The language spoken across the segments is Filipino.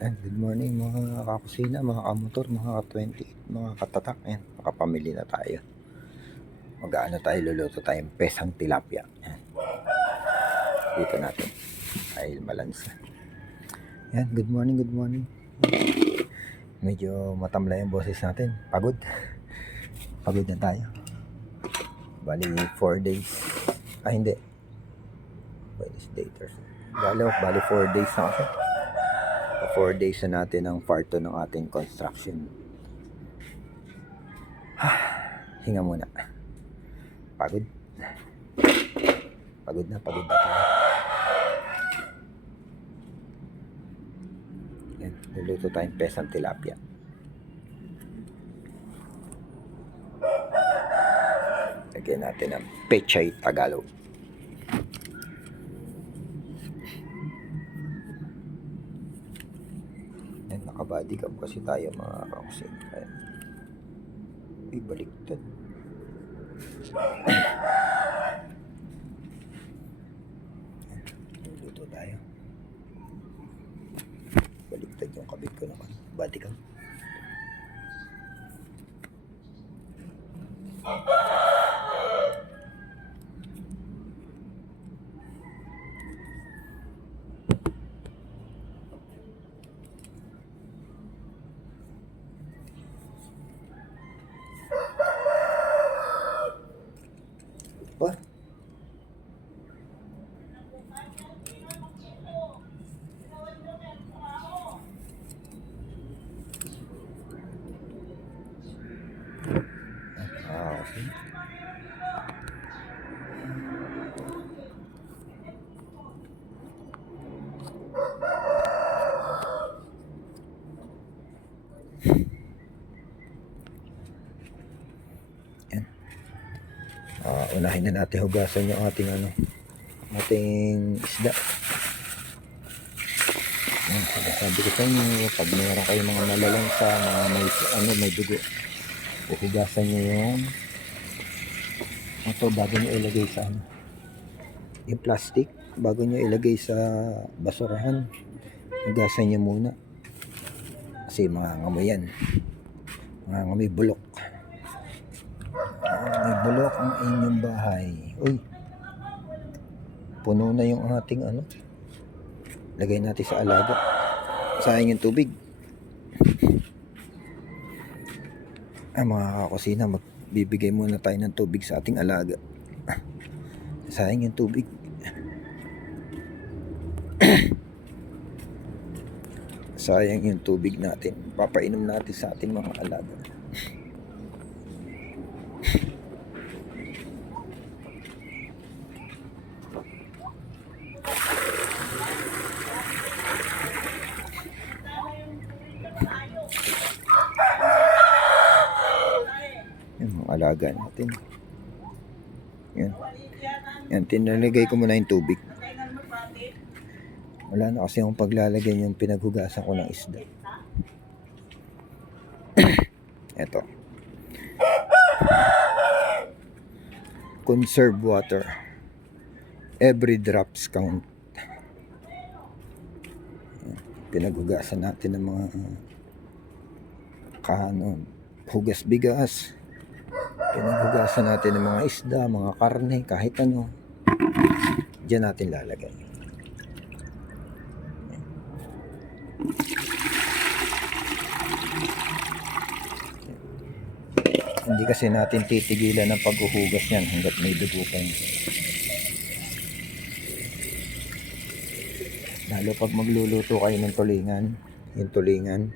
Good morning mga kakusina, mga kamotor, mga ka-28, mga katatak. Ayan, makapamili na tayo. Mag-ano tayo, luluto tayong pesang tilapia. Ayan. Dito natin. Dahil malansa. Ayan, good morning, good morning. Medyo matamlay ang boses natin. Pagod. Pagod na tayo. Bali 4 days. Hindi. Wednesday, Thursday. Bali 4 days na kasi. 4 days na natin ang part 2 ng ating construction. Hinga muna. Pagod. Pagod na tayo. Yan, luluto tayong pesang tilapia. Lagyan natin ang pechay Tagalog. Yan, nakabody cam kasi tayo mga kakusin. Ayan. Ay, baliktad. Luluto tayo. Baliktad yung kabit ko naman. Body cam. What? Okay. Yan. Unahin na natin hugasan yung ating ating isda. Yan, sabi ko sa inyo, pag meron kayong mga malalansa, mga may dugo, hugasan nyo yung ito bago nyo ilagay sa yung plastic, bago nyo ilagay sa basurahan, hugasan nyo muna kasi mga ngamoy yan, mga ngamoy bulok. May bulok ang inyong bahay. Uy, puno na yung ating lagay natin sa alaga. Sayang yung tubig. Mga kakusina, magbibigay muna tayo ng tubig sa ating alaga. Sayang yung tubig. Sayang yung tubig natin. Papainom natin sa ating mga alaga. Yung mga alaga natin. Yan. Yan, tinalagay ko muna yung tubig. Wala na kasi yung paglalagay yung pinaghugasan ko ng isda. Eto. Conserve water. Every drops count. Pinaghugasan natin ng mga hugas bigas. Pinaghugasan natin ng mga isda, mga karne, kahit ano. Diyan natin lalagay. Hindi kasi natin titigilan ng paghuhugas niyan hanggat may dugo pa yun. Lalo pag magluluto kayo ng tulingan, yung tulingan,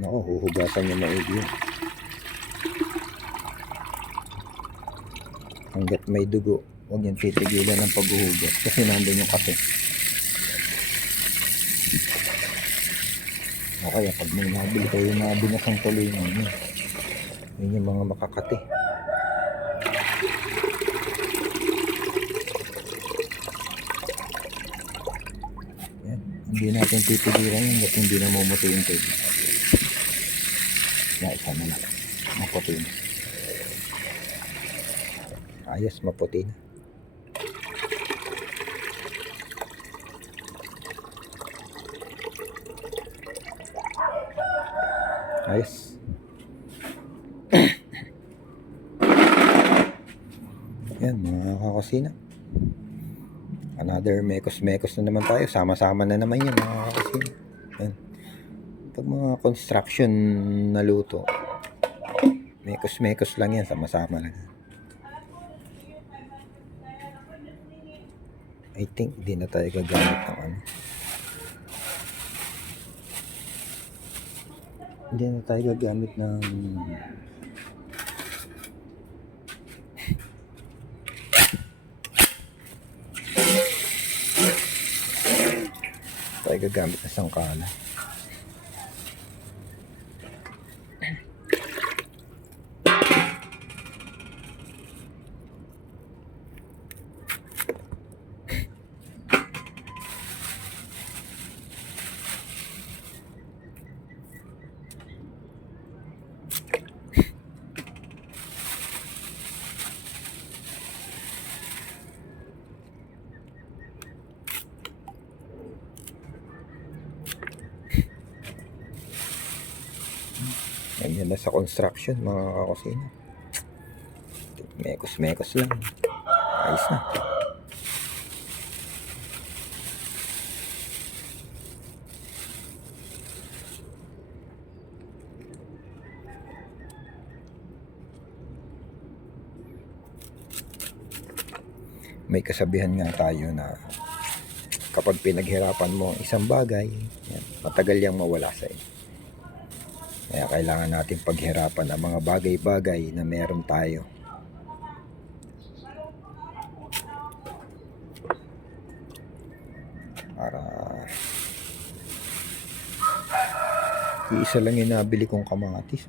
huhugasan nyo maigi. Hanggat may dugo, huwag yung titigilan ng paghuhugas kasi nandun yung kape. O kaya pag may nabili kayo yung mga binasang tulingan, yun yung mga makakate. Yan. Hindi natin titigilan yung hindi na mumuti yung tubig. Isa na lang. Maputi na. Ayos, maputi na. Ayos. Yan mga kakusina. Another mekos-mekos na naman tayo. Sama-sama na naman yan mga kakusina. Yan. Pag mga construction na luto, mekos-mekos lang yan. Sama-sama lang. I think hindi na tayo gagamit ng ano. Hindi na tayo gagamit ng sangkala. Ganyan na sa construction mga kakusina. Mekos-mekos lang. Ayos na. May kasabihan nga tayo na kapag pinaghirapan mo ang isang bagay, yan, matagal yang mawala sa iyo. Kaya kailangan natin paghirapan ang mga bagay-bagay na meron tayo. Para isa lang yung nabili kong kamatis.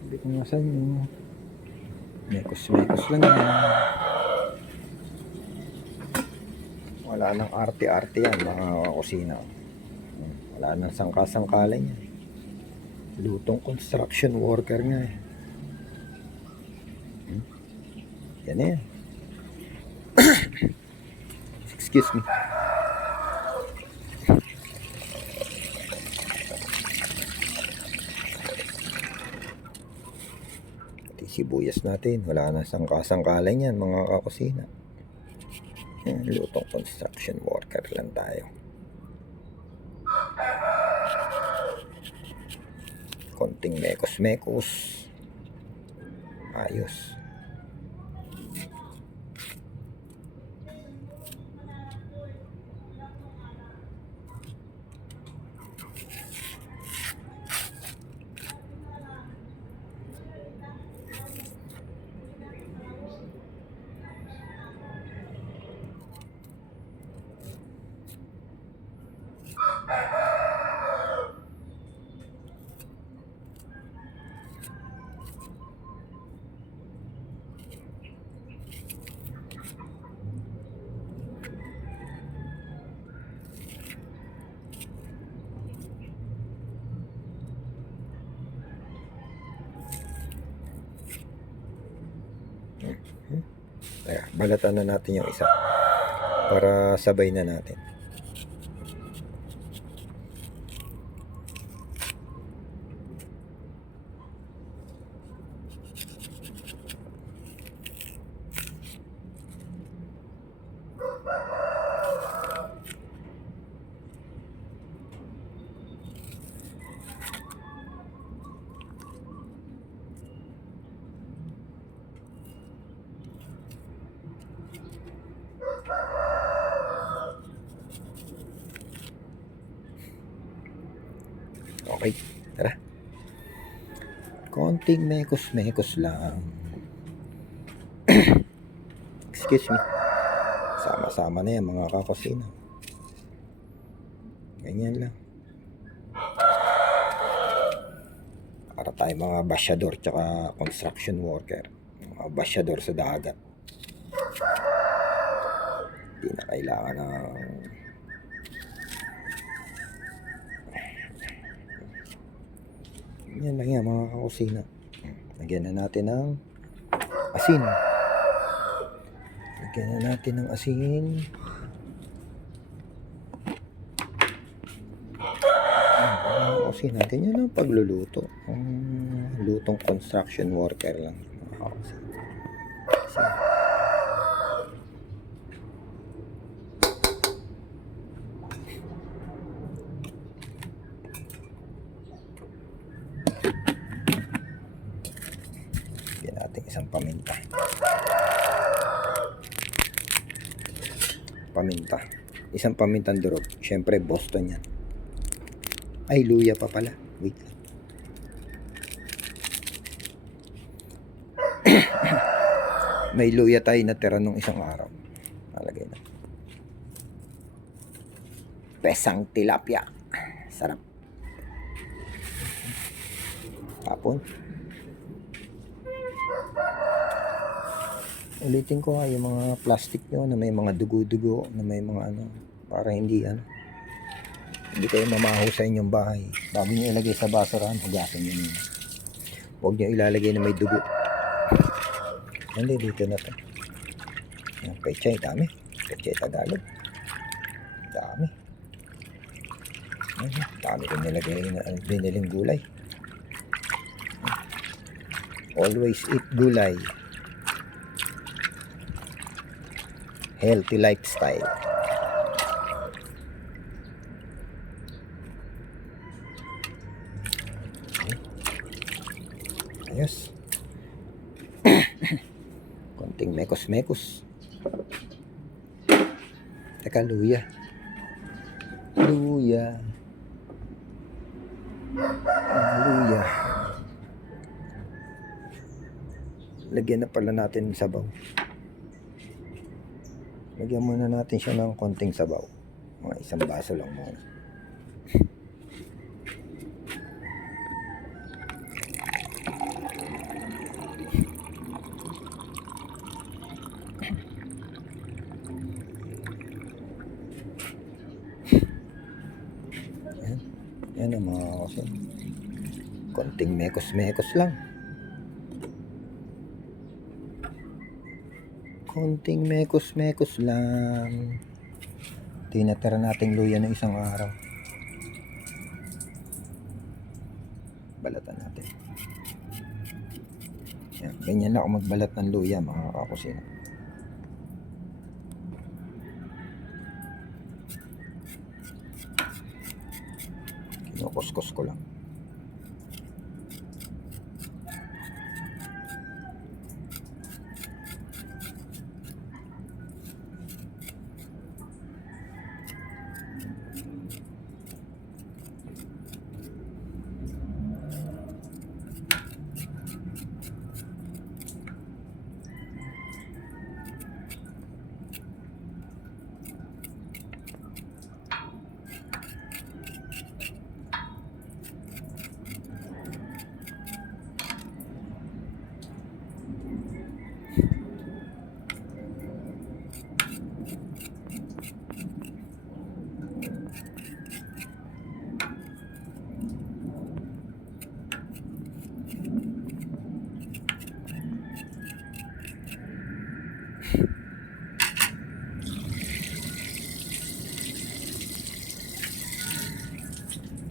Hindi ko nga saan yung mekos-mekos lang yan. Wala nang arte-arte yan mga kusina. Wala nang sangka-sangkalan yan. Lutong construction worker nga eh. Yan na yan. Excuse me. Sibuyas natin, wala na sangka-sangkalan yan mga kakusina. Yan, lutong construction worker lang tayo. Konting mekos-mekos, ayos. Kaya balatan na natin yung isa para sabay na natin. Okay, tara. Konting mekos-mekos lang. Excuse me. Sama-sama na yan mga kakusina. Ganyan lang. Para tayo mga basyador tsaka construction worker. Mga basyador sa dagat. Hindi na kailangan ng yan lang yan mga kakusina. Lagyan na natin ng asin. Lagyan na natin ng asin. Kasi natin yan ang pagluluto. Lutong construction worker lang. Kasi yan natin isang paminta. Isang pamintang durog. Syempre Boston yan. Ay, luya pa pala. Wait lang. May luya tayo natira nung isang araw. Nalagay na. Pesang tilapia. Sarap. Tapon. Ulitin ko nga yung mga plastic nyo na may mga dugo-dugo, na may mga ano, para hindi kayo mamaho sa inyong bahay. Bago nyo ilagay sa basurahan, hugasan nyo nyo. Huwag nyo ilalagay na may dugo. Hindi, dito na to. Yung pechay, dami. Pechay Tagalog. Dami. Dami ko nilagay na biniling gulay. Always eat gulay. Healthy lifestyle. Ayos. Konting mekos-mekos. Teka, luya. Luya. Lagyan na pala natin ng sabaw. Lagyan muna natin siya ng konting sabaw. Mga isang baso lang muna. Yan ang mga kasi. Konting mekos-mekos lang. Konting mekos-mekos lang. Tinatira nating luya ng isang araw. Balatan natin. Yan, ganyan lang ako magbalat ng luya, mga kakusina. Kinukuskus ko lang.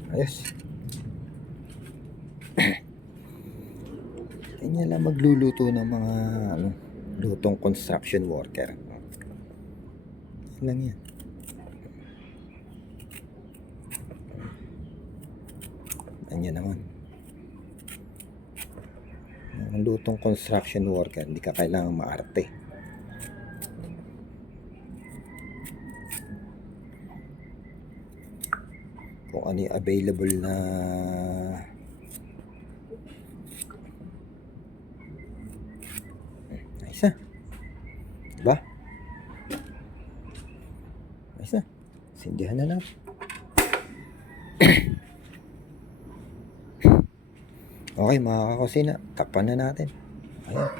Ayos. Ganyan lang magluluto ng mga lutong construction worker. Yan lang yan. Ganyan naman. Ang lutong construction worker, hindi ka kailangan maarte. Kung ano yung available na ayos na, diba? Ayos na, sindihan na lang. Okay mga kakusina, takpan na natin. Ayan.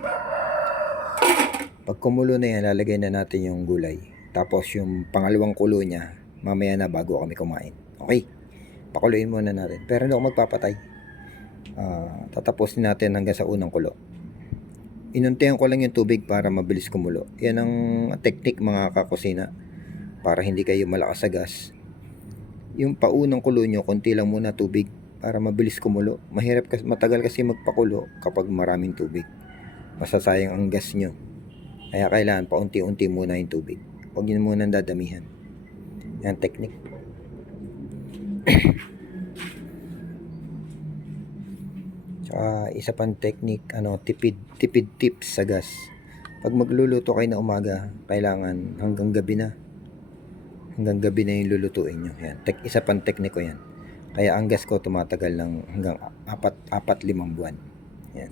Pag kumulo na yan, lalagay na natin yung gulay. Tapos yung pangalawang kulo niya, mamaya na bago kami kumain. Okay? Pakuluin muna natin. Pero hindi ako magpapatay. Tatapusin natin hanggang sa unang kulo. Inuntihan ko lang yung tubig para mabilis kumulo. Yan ang technique mga kakusina para hindi kayo malakas sa gas. Yung paunang kulo nyo, konti lang muna tubig para mabilis kumulo. Mahirap kasi, matagal kasi magpakulo kapag maraming tubig. Masasayang ang gas nyo. Kaya kailangan paunti-unti muna yung tubig. Huwag nyo muna dadamihan. Yan technique. Tsaka isa pang technique, tipid tips sa gas. Pag magluluto kayo na umaga, kailangan hanggang gabi na yung lulutuin nyo. Yan. Isa pang technique ko yan. Kaya ang gas ko tumatagal ng hanggang 4-5 buwan. Yan.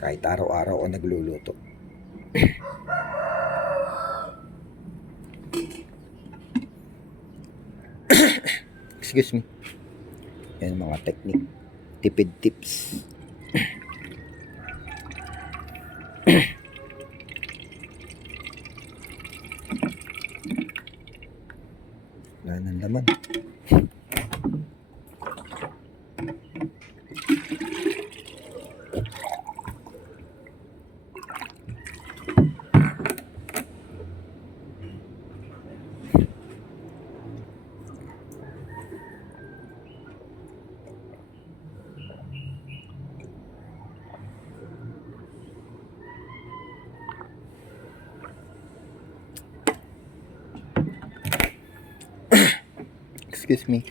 Kahit araw-araw ako nagluluto. Excuse me. Yan mga technique. Tipid tips. Wala nang laman. Excuse me.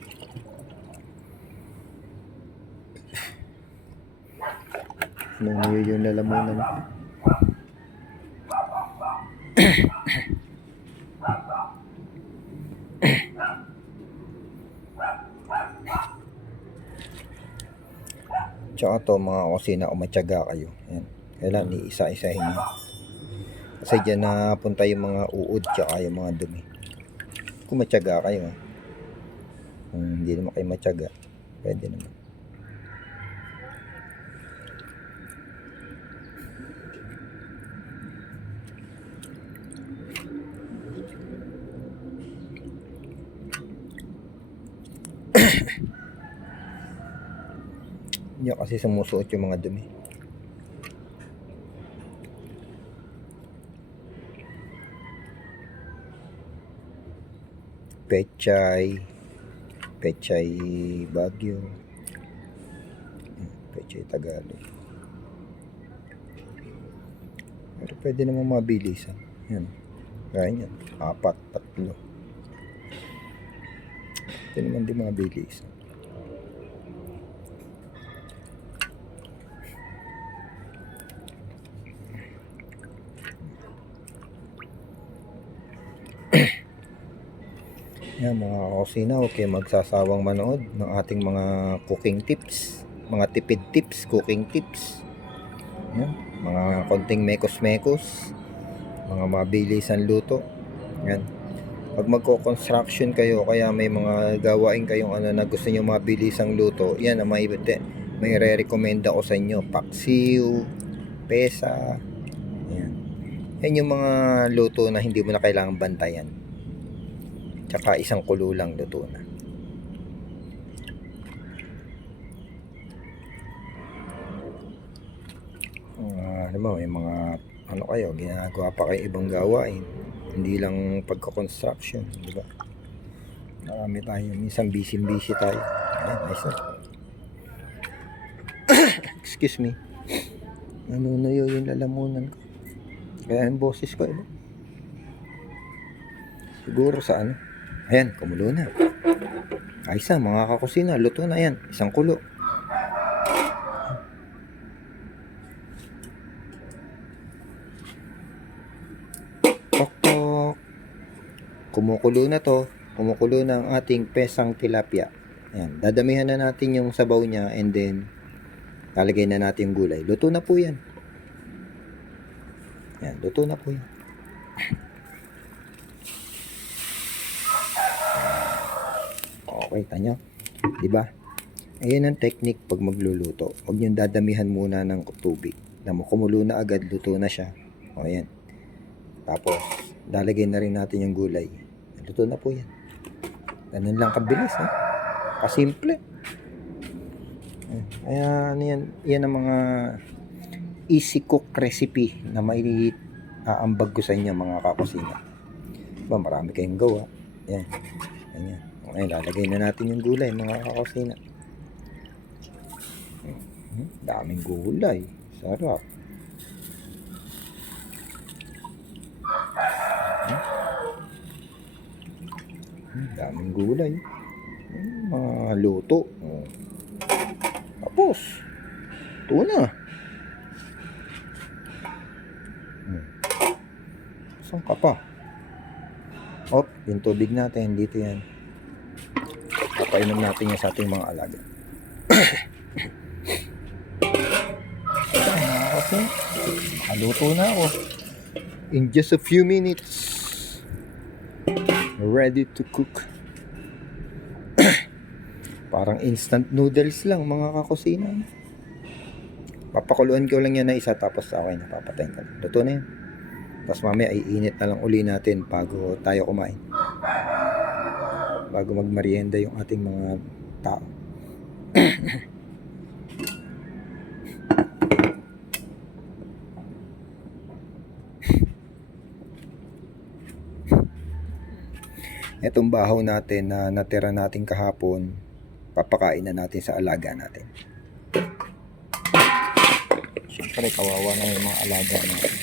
Nung yung lalamunan. Tsaka to mga kusina, umatyaga kayo. Yan. Kailangan iisa-isahin nyo. Kasi dyan napunta yung mga uod tsaka yung mga dumi. Kung matyaga kayo, kung hindi naman kayo matyaga, pwede naman. Hindi kasi sumusuot yung mga dumi. Pechay Baguio, Pechay Tagalog. Pero pwede naman mabilisan. Yan. Kaya yan. 4, 3. Pwede naman din mabilisan. Yan mga kusina, okay, magsasawang manood ng ating mga cooking tips, mga tipid tips, cooking tips. Yan, mga konting mekos-mekos, mga mabilisan luto. Yan. Pag magko-construction kayo, kaya may mga gawain kayong na gusto niyo mabilisang luto, yan ang may re-recommend ako sa inyo, paksiw, pesa. Yan. Yan yung mga luto na hindi mo na kailangang bantayan. Tsaka isang kulo lang luto na. May mga kayo, ginagawa pa kayo ibang gawain, hindi lang pagka-construction, di ba? Marami tayo, minsan busy tayo. Nice na. Excuse me. Nanunuyo yung lalamunan ko. Kaya yung boses ko, siguro sa ayan, kumulo na. Ayos na mga kakusina, luto na yan, isang kulo. Tok-tok. Kumukulo na to. Kumukulo na ang ating pesang tilapia. Ayan, dadamihan na natin yung sabaw niya and then lalagay na natin yung gulay. Luto na po yan. Ayan, luto na po yan. Okay, tanyo. Diba? Ayan ang technique pag magluluto. Huwag niyong dadamihan muna ng tubig. Kumulo na agad, luto na siya. O, ayan. Tapos, lalagay na rin natin yung gulay. Luto na po yan. Ganun lang kabilis, ha? Kasimple. Kaya, yan ang mga easy cook recipe na may aambag ko sa inyo mga kakusina. Ba, marami kayong gawa. Yan. Ayan. Okay, lalagay na natin yung gulay mga kakusina. Daming gulay. Sarap. Daming gulay. Mga luto. Tapos, tuna. Saan ka pa? Yung tubig natin, dito yan. Papainom natin yan sa ating mga alaga. Okay, nakaluto na ako. In just a few minutes, ready to cook. Parang instant noodles lang mga kakusina. Papakuluan ko lang yan na isa, tapos okay na, papatayin ka. Luto na yan. Tapos mamaya iinit na lang uli natin bago tayo kumain. Bago magmerienda yung ating mga tao. Etong bahaw natin na natira natin kahapon, papakain na natin sa alaga natin. Siyempre kawawa na yung mga alaga natin.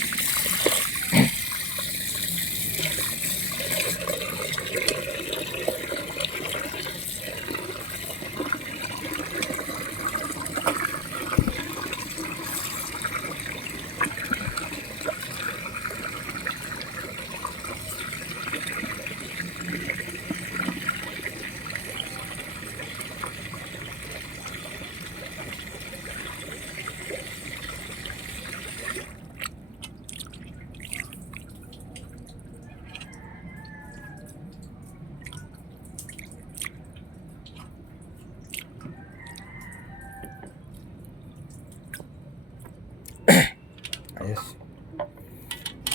Ayos.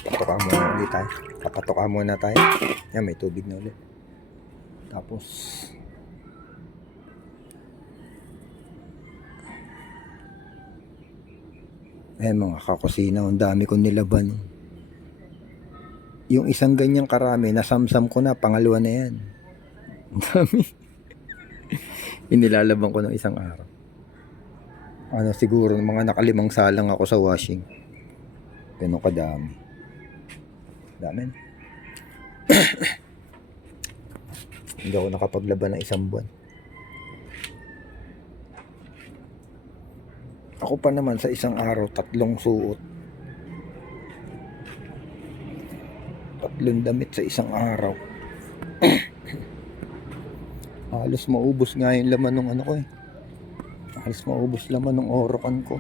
Patoka muna ulit tayo. Papatoka muna tayo. Yan, may tubig na ulit. Tapos mga kakusina, ang dami kong nilaban. Yung isang ganyang karami, nasamsam ko na, pangalawa na yan. Ang dami. Inilalaban ko ng isang araw. Siguro mga nakalimang salang ako sa washing. Ganun kadami. Dami na. Hindi ako nakapaglaban ng isang buwan. Ako pa naman sa isang araw, 3 suot. 3 damit sa isang araw. Halos maubos nga yung laman ng ano ko eh. Halos maubos laman ng orokan ko.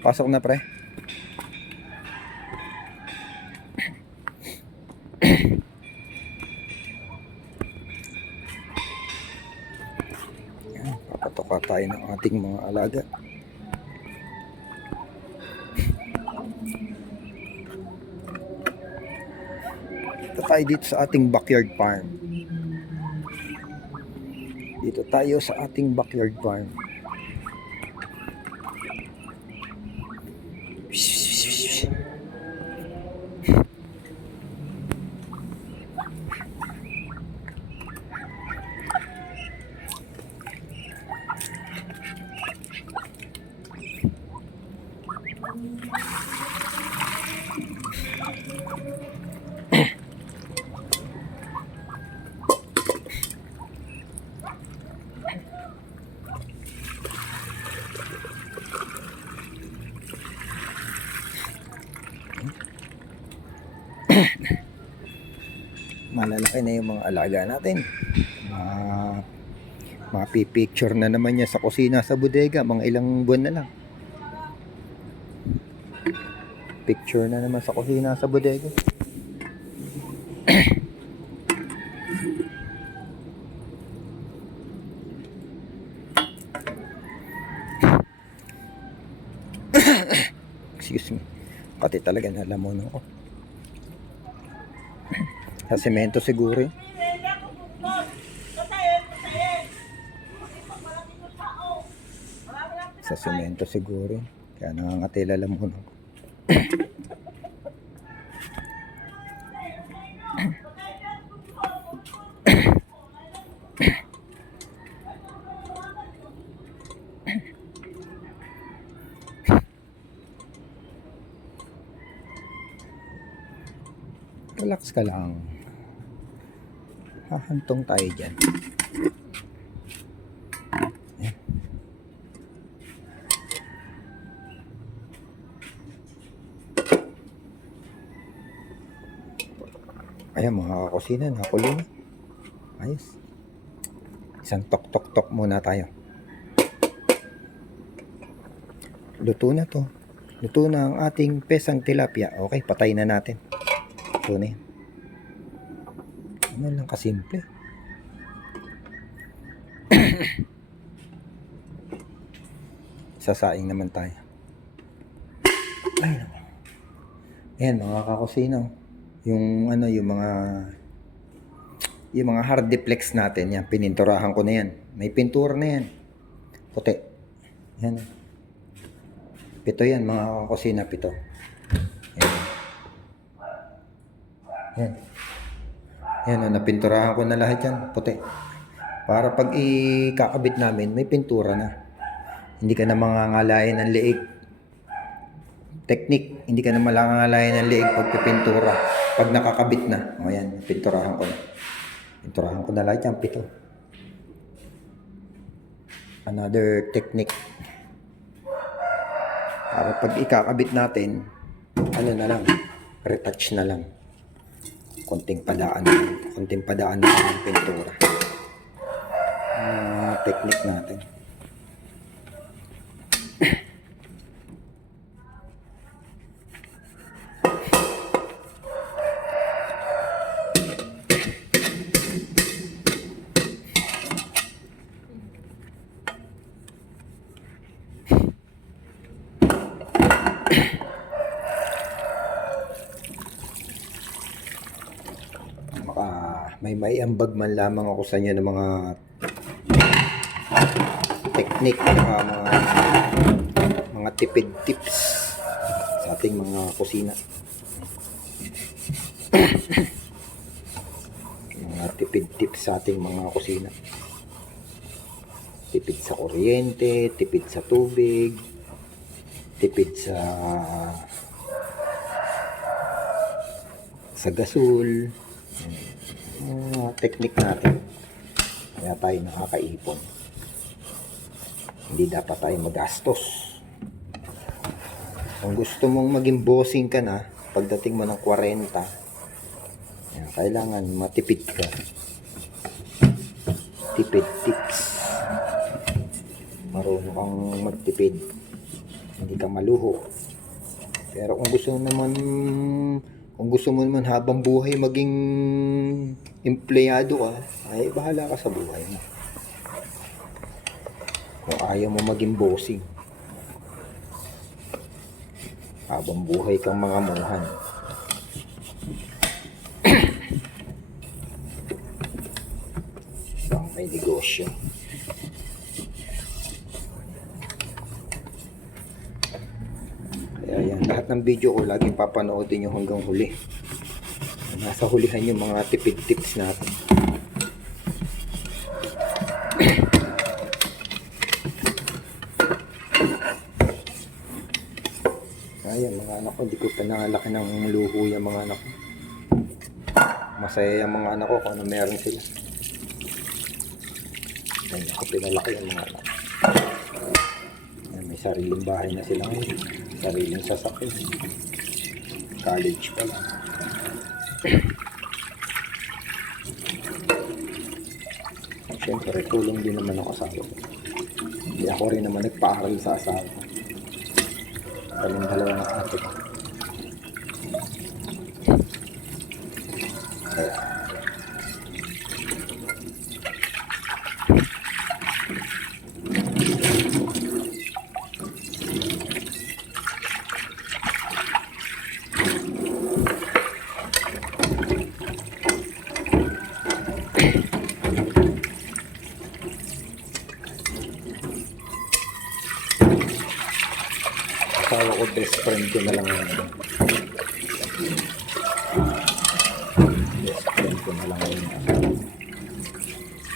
Pasok na pre. Papatoka tayo ng ating mga alaga. Dito tayo dito sa ating backyard farm. Dito tayo sa ating backyard farm. Malalaki na yung mga alaga natin. Mapipicture na naman niya sa kusina sa bodega, mga ilang buwan na lang. Picture na naman sa kusina sa bodega. Excuse me. Pati talaga nalamon ako. Sa semento siguro eh. Sa semento siguro. Kaya nangangatila lang muna. Relax ka lang. Hahantong tayo dyan. Ayan mga kakusina, nakulo na. Ayos. Isang tok-tok-tok muna tayo. Luto na to. Luto na ang ating pesang tilapia. Okay, patay na natin. Luto na yan. Ano lang kasimple. Sasaing naman tayo. Ay, ayan mga kakusina. Yung mga hard deflex natin, yan, pininturahan ko na yan. May pintura na yan. Puti. Yan. Pito yan, mga kusina, pito. Yan. Yan. Yan, napinturahan ko na lahat yan. Puti. Para pag ikakabit namin, may pintura na. Hindi ka na mangangalain ng leeg. Technique, hindi ka na mangangalain ng leeg pagpipintura. Pag nakakabit na. O yan, pinturahan ko na. Pinturahan ko na lahat yan, pito. Another technique. Para pag ikakabit natin, ano na lang, retouch na lang. Konting padaan na ng pintura. Technique natin. May ambag man lamang ako sa inyo ng mga technique, mga tipid tips sa ating mga kusina. Mga tipid tips sa ating mga kusina. Tipid sa kuryente, tipid sa tubig, tipid sa gasol. Technique natin. Kaya tayo nakakaipon. Hindi dapat tayo magastos. Kung gusto mong maging bossing ka na, pagdating mo ng 40, kailangan matipid ka. Tipid tips. Marunong kang magtipid. Hindi ka maluho. Pero kung gusto mo naman habang buhay maging empleyado ka, ay bahala ka sa buhay mo. Kung ayaw mo maging bossing, habang buhay kang mga muhan. Isang may negosyo. Ayan, lahat ng video ko laging papanoodin nyo hanggang huli. Nasa hulihan yung mga tipid tips natin. Ayan mga anak ko, hindi ko pa nakalaki ng luho yung mga anak ko. Masaya yung mga anak ko kung ano meron sila. Ayan ako pinalaki yung mga anak. Ayan, may sariling bahay na sila ngayon. Sariling sasakyan. College pa lang. Siyempre, tulong din naman ako sa akin. Hindi ako rin naman nagpaaral sa asawa ko. Kaming dalawa ng ate ko. Kaya, asawa ko, best friend ko na lang yun. Best friend ko na lang yun.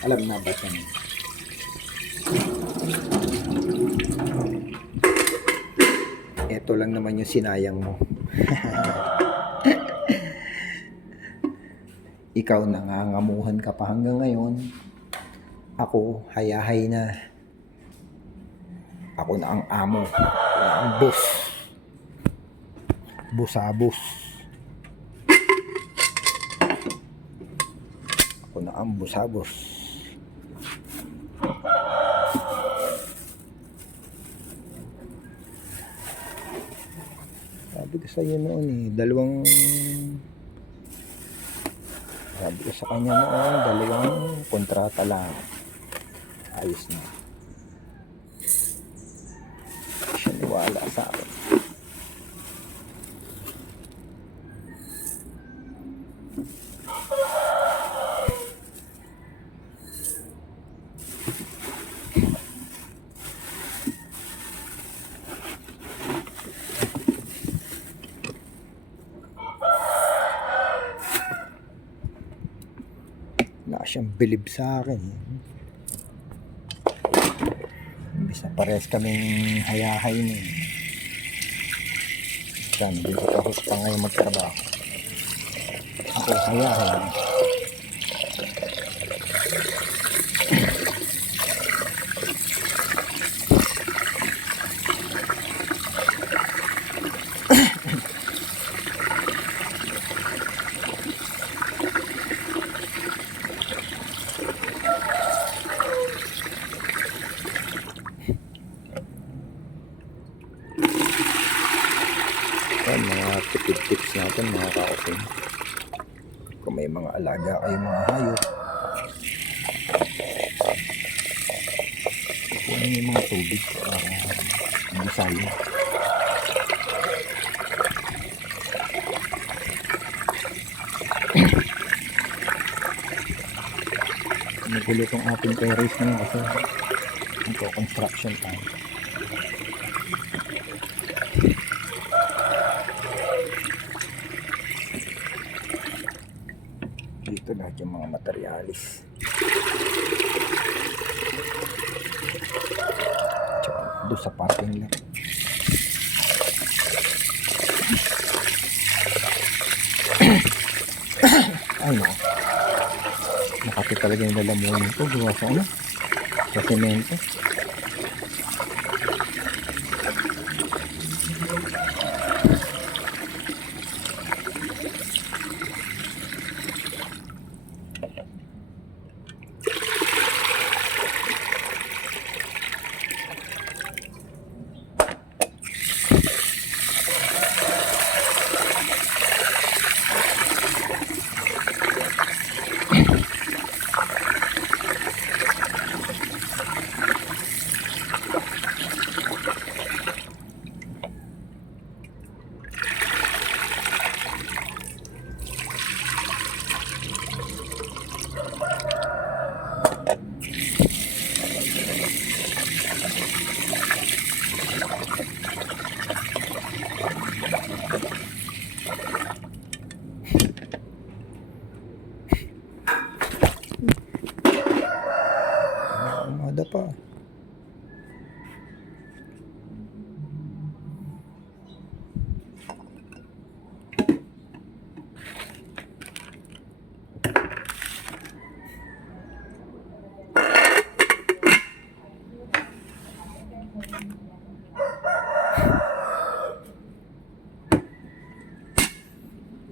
Alam na ba siya? Ito lang naman yung sinayang mo. Ikaw nangangamuhan ka pa hanggang ngayon. Ako, hayahay na. Ako na ang amo. Ako na ang boss. Busabos. Ako na ang busabos. Sabi ko sa iyo noon sabi ko sa kanya noon, 2 kontrata lang. Ayos na. Siya niwala sa akin. Wala siyang bilib sa akin. Imbis na parehas kaming hayahay niya. Saan, hindi ko tapos pa ngayon magtrabaho. Ako, hayahay. Yan, mga tipid tips natin mga kausin. Kung may mga alaga kayo mga hayop, kunin yung mga tubig para hindi sayang. Nagulo itong ating terrace na kasi ito construction time. Dito lahat yung mga materialis. Tsaka doon sa parking lot. Ay no. Makati talaga yung lalamunin ko. Gawa sa ano? Sa semento. Umada pa.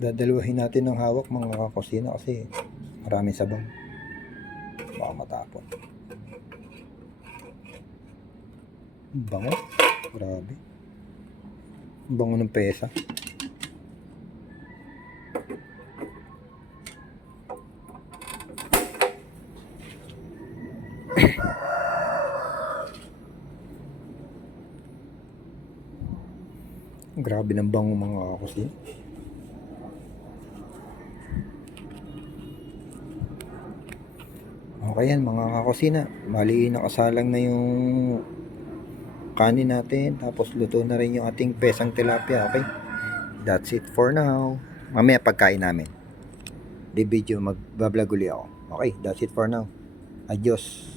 Dadalawahin natin ng hawak mga kakusina kasi maraming sabang. Baka matapon. Bango. Grabe. Bango ng pesa. Grabe ng bango mga kakusina. Okay yan mga kakusina. Bali nakasalang na yung kanin natin, tapos luto na rin yung ating pesang tilapia, okay? That's it for now. Mamaya pagkain namin. Di video, magbablog uli ako. Okay, that's it for now. Adios,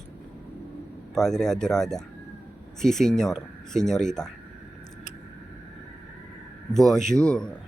Padre Adorada. Si Senyor, Senyorita. Bonjour.